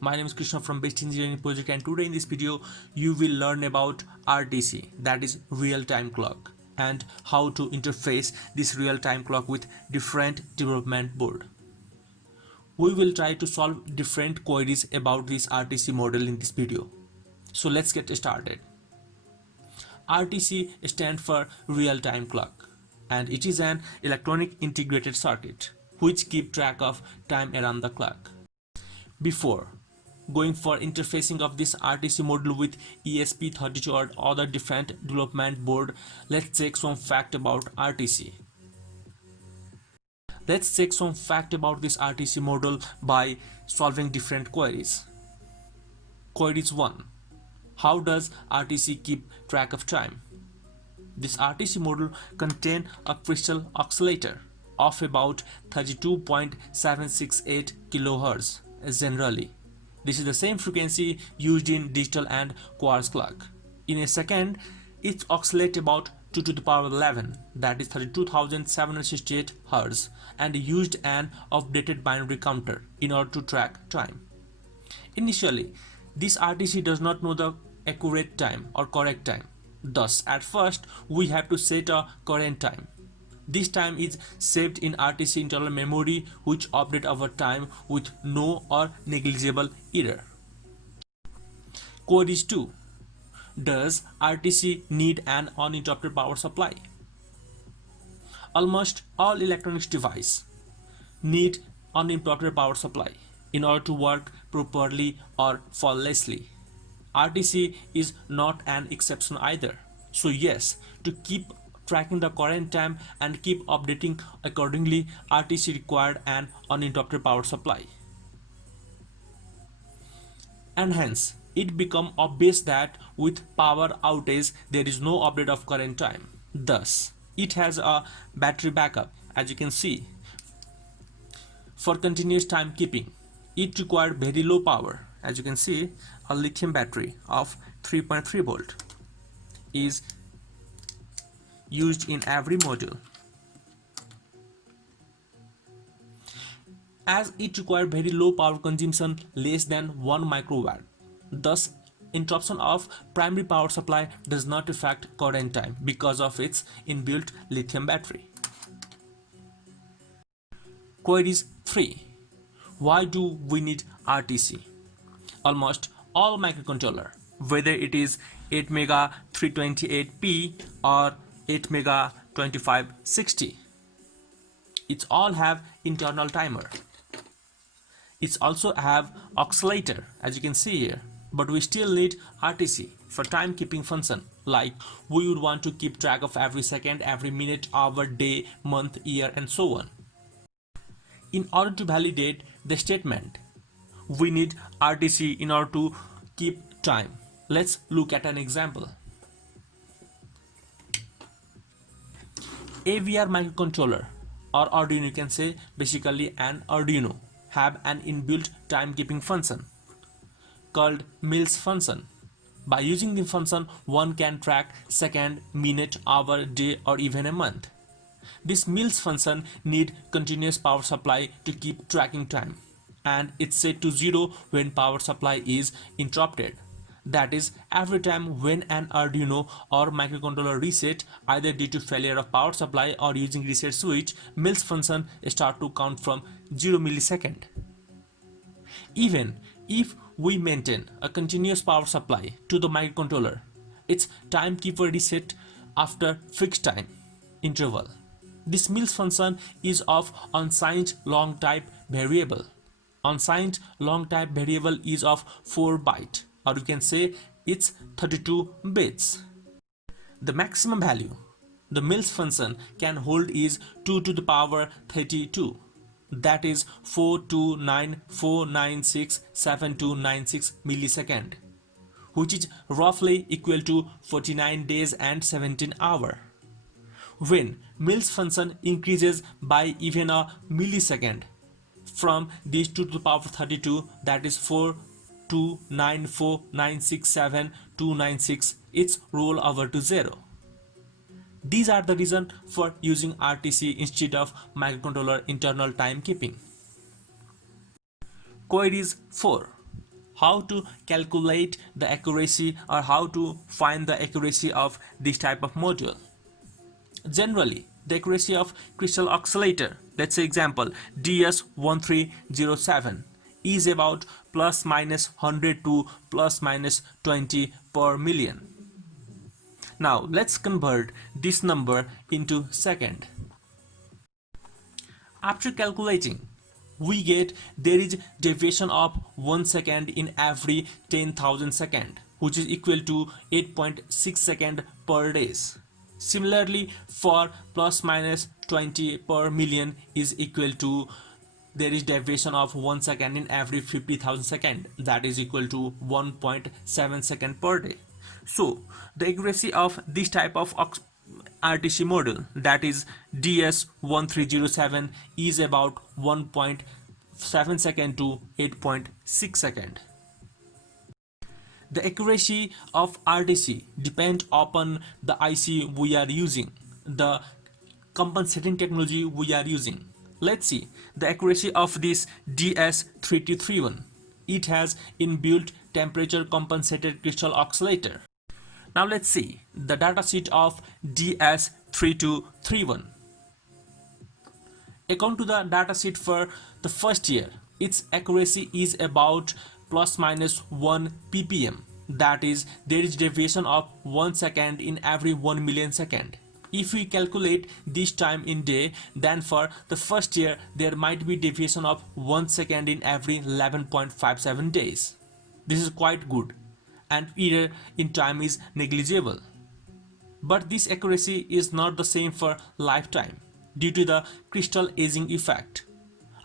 My name is Krishna from Best Engineering Project, and today in this video you will learn about RTC, that is real-time clock, and how to interface this real-time clock with different development board. We will try to solve different queries about this RTC model in this video. So let's get started. RTC stands for real-time clock, and it is an electronic integrated circuit which keeps track of time around the clock. Before going for interfacing of this RTC module with ESP32 or other different development board, let's check some fact about RTC. Let's check some fact about this RTC module by solving different queries. Queries 1. How does RTC keep track of time? This RTC module contains a crystal oscillator of about 32.768 kHz generally. This is the same frequency used in digital and quartz clock. In a second, it oscillates about 2 to the power 11, that is 32,768 Hz, and used an updated binary counter in order to track time. Initially, this RTC does not know the accurate time or correct time. Thus, at first, we have to set a current time. This time is saved in RTC internal memory, which updates over time with no or negligible error. Queries 2. Does RTC need an uninterrupted power supply? Almost all electronics devices need uninterrupted power supply in order to work properly or flawlessly. RTC is not an exception either. So yes, to keep tracking the current time and keep updating accordingly, RTC required an uninterrupted power supply. And hence, it becomes obvious that with power outage, there is no update of current time. Thus, it has a battery backup, as you can see. For continuous time keeping, it required very low power. As you can see, a lithium battery of 3.3 volt is used in every module. As it requires very low power consumption, less than 1 microwatt. Thus, interruption of primary power supply does not affect current time because of its inbuilt lithium battery. Queries 3. Why do we need RTC? Almost all microcontroller, whether it is 8MEGA 328P or 8MEGA 2560, it's all have internal timer. It's also have oscillator, as you can see here, but we still need RTC for timekeeping function, like we would want to keep track of every second, every minute, hour, day, month, year, and so on. In order to validate the statement, we need RTC in order to keep time. Let's look at an example. AVR microcontroller, or Arduino, you can say basically an Arduino, have an inbuilt timekeeping function called mills function. By using the function, one can track second, minute, hour, day, or even a month. This mills function need continuous power supply to keep tracking time, and it's set to 0 when power supply is interrupted. That is, every time when an Arduino or microcontroller reset, either due to failure of power supply or using reset switch, mills function start to count from 0 millisecond. Even if we maintain a continuous power supply to the microcontroller, its timekeeper reset after fixed time interval. This mills function is of unsigned long type variable. Unsigned long type variable is of 4 bytes, or you can say it's 32 bits. The maximum value the mills function can hold is 2 to the power 32, that is 429,496,7296 millisecond, which is roughly equal to 49 days and 17 hours. When mills function increases by even a millisecond from this 2 to the power 32, that is 429,496,7296, it's roll over to 0. These are the reason for using RTC instead of microcontroller internal timekeeping. Queries 4. how to calculate the accuracy or how to find the accuracy of this type of module. Generally, the accuracy of crystal oscillator, let's say example DS1307, is about plus minus 100 to plus minus 20 per million. Now let's convert this number into second. After calculating, we get there is deviation of 1 second in every 10,000 seconds, which is equal to 8.6 seconds per days. Similarly, for plus minus 20 per million is equal to there is deviation of 1 second in every 50,000 seconds, that is equal to 1.7 seconds per day. So the accuracy of this type of RTC model, that is DS1307, is about 1.7 second to 8.6 second. The accuracy of RTC depends upon the IC we are using, the compensating technology we are using. Let's see the accuracy of this DS3231. It has inbuilt temperature compensated crystal oscillator. Now let's see the datasheet of DS3231. According to the datasheet for the first year, its accuracy is about plus minus 1 ppm, that is there is deviation of 1 second in every 1 million second. If we calculate this time in day, then for the first year there might be deviation of 1 second in every 11.57 days. This is quite good, and error in time is negligible. But this accuracy is not the same for lifetime due to the crystal aging effect.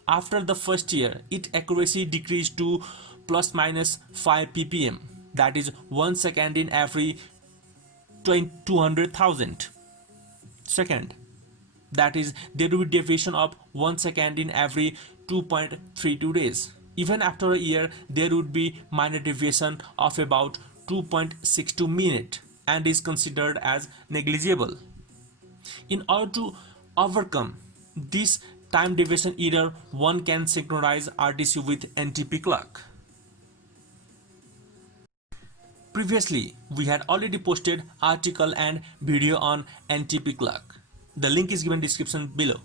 After the first year, its accuracy decreased to plus minus 5 ppm, that is 1 second in every 200,000 second. That is there will be deviation of 1 second in every 2.32 days. Even after a year, there would be minor deviation of about 2.62 minutes and is considered as negligible. In order to overcome this time deviation error, one can synchronize RTC with NTP clock. Previously, we had already posted article and video on NTP clock. The link is given in description below.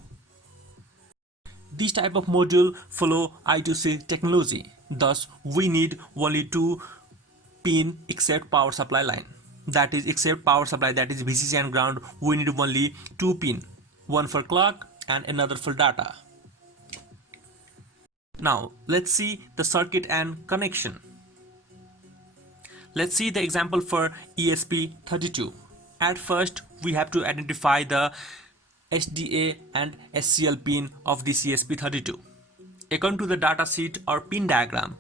This type of module follow I2C technology. Thus, we need only 2 pin except power supply line. That is except power supply, that is VCC and ground. We need only 2 pin, one for clock and another for data. Now let's see the circuit and connection. Let's see the example for ESP32. At first, we have to identify the SDA and SCL pin of this ESP32. According to the datasheet or pin diagram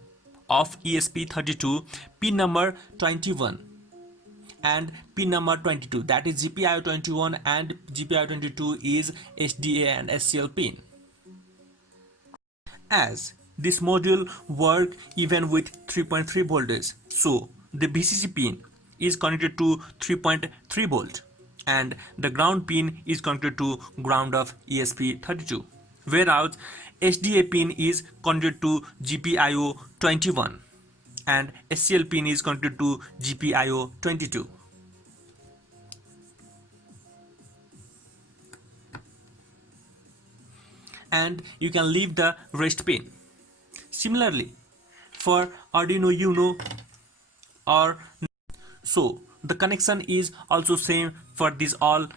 of ESP32, pin number 21 and pin number 22, that is GPIO 21 and GPIO 22 is SDA and SCL pin. As this module work even with 3.3 voltage, so the VCC pin is connected to 3.3 volt and the ground pin is connected to ground of ESP32, whereas SDA pin is connected to GPIO 21 and SCL pin is connected to GPIO 22. And you can leave the rest pin. Similarly, for Arduino UNO so the connection is also same for these 3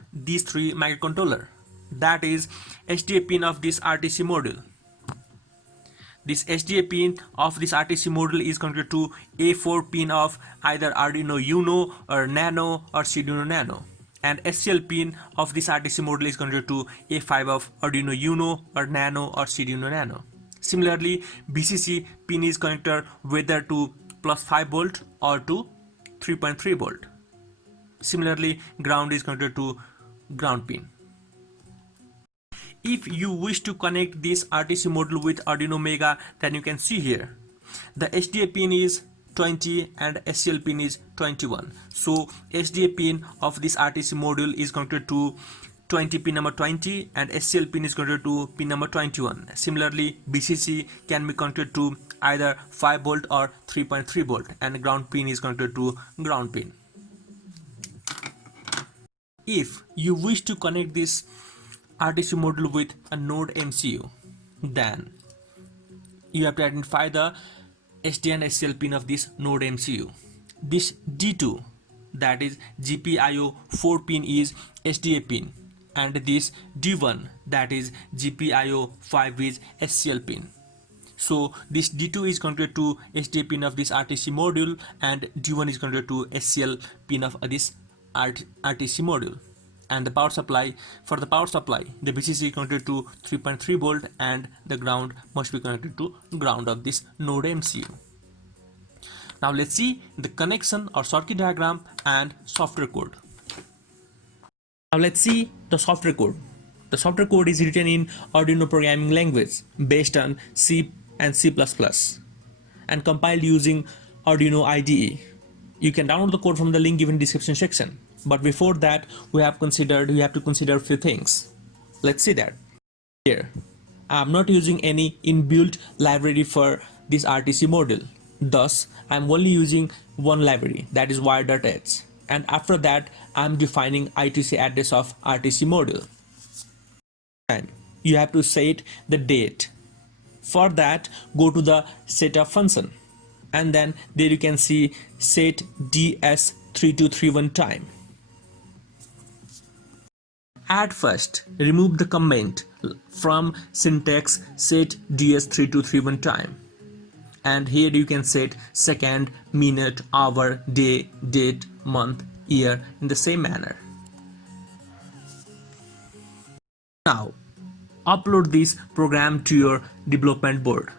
microcontroller. That is SDA pin of this RTC module. This SDA pin of this RTC module is connected to A4 pin of either Arduino UNO or Nano or seeduino Nano, and SCL pin of this RTC module is connected to A5 of Arduino UNO or Nano or seeduino Nano. Similarly, VCC pin is connected whether to plus 5 volt or to 3.3 volt. Similarly, ground is connected to ground pin. If you wish to connect this RTC module with Arduino Mega, then you can see here the SDA pin is 20 and SCL pin is 21. So SDA pin of this RTC module is connected to 20 pin number 20 and SCL pin is connected to pin number 21. Similarly, BCC can be connected to either 5 volt or 3.3 volt and ground pin is connected to ground pin. If you wish to connect this RTC module with a node MCU, then you have to identify the SD and SCL pin of this node MCU. This D2, that is GPIO 4 pin, is SDA pin, and this D1, that is GPIO 5, is SCL pin. So this D2 is connected to SDA pin of this RTC module and D1 is connected to SCL pin of this RTC module. And the power supply, for the power supply, the BCC is connected to 3.3 volt and the ground must be connected to ground of this node MCU. Now let's see the connection or circuit diagram and software code. Now let's see the software code. The software code is written in Arduino programming language based on C and C++ and compiled using Arduino IDE. You can download the code from the link given in the description section. But before that, we have to consider a few things. Let's see that. Here, I am not using any inbuilt library for this RTC module. Thus, I am only using one library, that is wire.h. And after that, I am defining ITC address of RTC module. And you have to set the date. For that, go to the setup function. And then there you can see set DS3231 time. At first, remove the comment from syntax set DS3231 time. And here you can set second, minute, hour, day, date, month, year in the same manner. Now, upload this program to your development board.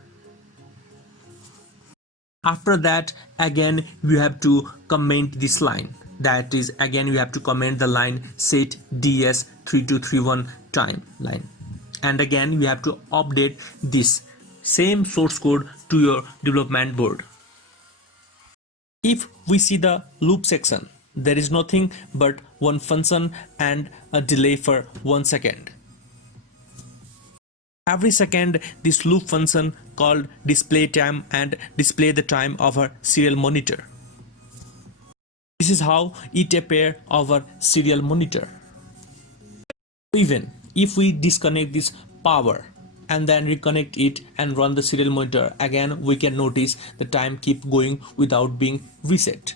After that, again you have to comment this line. That is, again you have to comment the line set DS3231 time line. And again you have to update this same source code to your development board. If we see the loop section, there is nothing but one function and a delay for 1 second. Every second, this loop function called display time and display the time of our serial monitor. This is how it appears our serial monitor. Even if we disconnect this power and then reconnect it and run the serial monitor, again we can notice the time keep going without being reset.